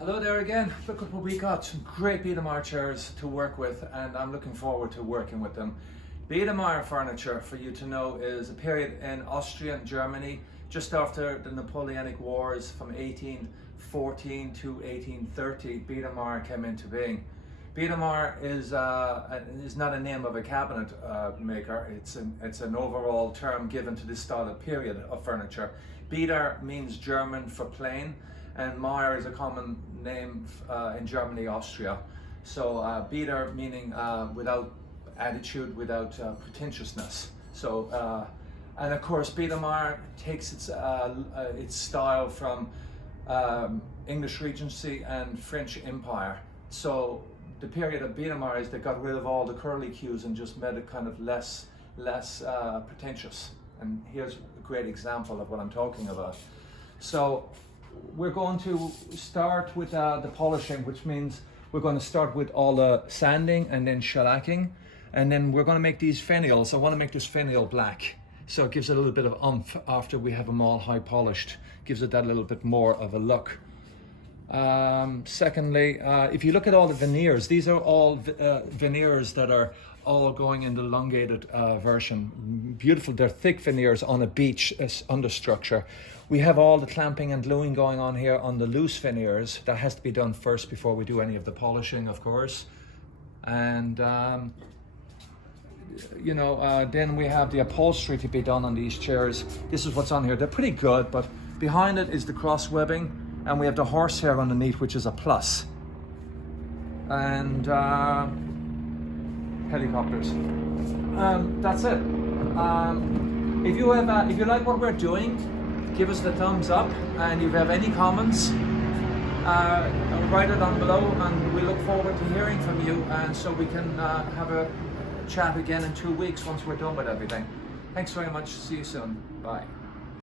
Hello there again. Look at what we got. Some great Biedermeier chairs to work with, and I'm looking forward to working with them. Biedermeier furniture, for you to know, is a period in Austria and Germany just after the Napoleonic Wars from 1814 to 1830. Biedermeier came into being. Biedermeier is not a name of a cabinet maker. It's an overall term given to this style of period of furniture. Bieder means German for plain, and Meier is a common name in Germany, Austria. So Bieder meaning without attitude, without pretentiousness. So and of course Biedermeier takes its style from English Regency and French Empire. So the period of Biedermeier is they got rid of all the curly cues and just made it kind of less pretentious. And here's a great example of what I'm talking about. So we're going to start with the polishing, which means we're going to start with all the sanding and then shellacking, and then we're going to make these finials. I want to make this finial black, so it gives it a little bit of oomph after we have them all high polished. Gives it that little bit more of a look. Secondly, if you look at all the veneers, these are all veneers that are all going in the elongated version. Beautiful, they're thick veneers on a beech understructure. We have all the clamping and gluing going on here on the loose veneers. That has to be done first before we do any of the polishing, of course. And then we have the upholstery to be done on these chairs. This is what's on here. They're pretty good, but behind it is the cross webbing, and we have the horsehair underneath, which is a plus. And helicopters. That's it. If you like what we're doing, give us the thumbs up, and if you have any comments, write it down below, and we look forward to hearing from you, and so we can have a chat again in 2 weeks once we're done with everything. Thanks very much. See you soon. Bye.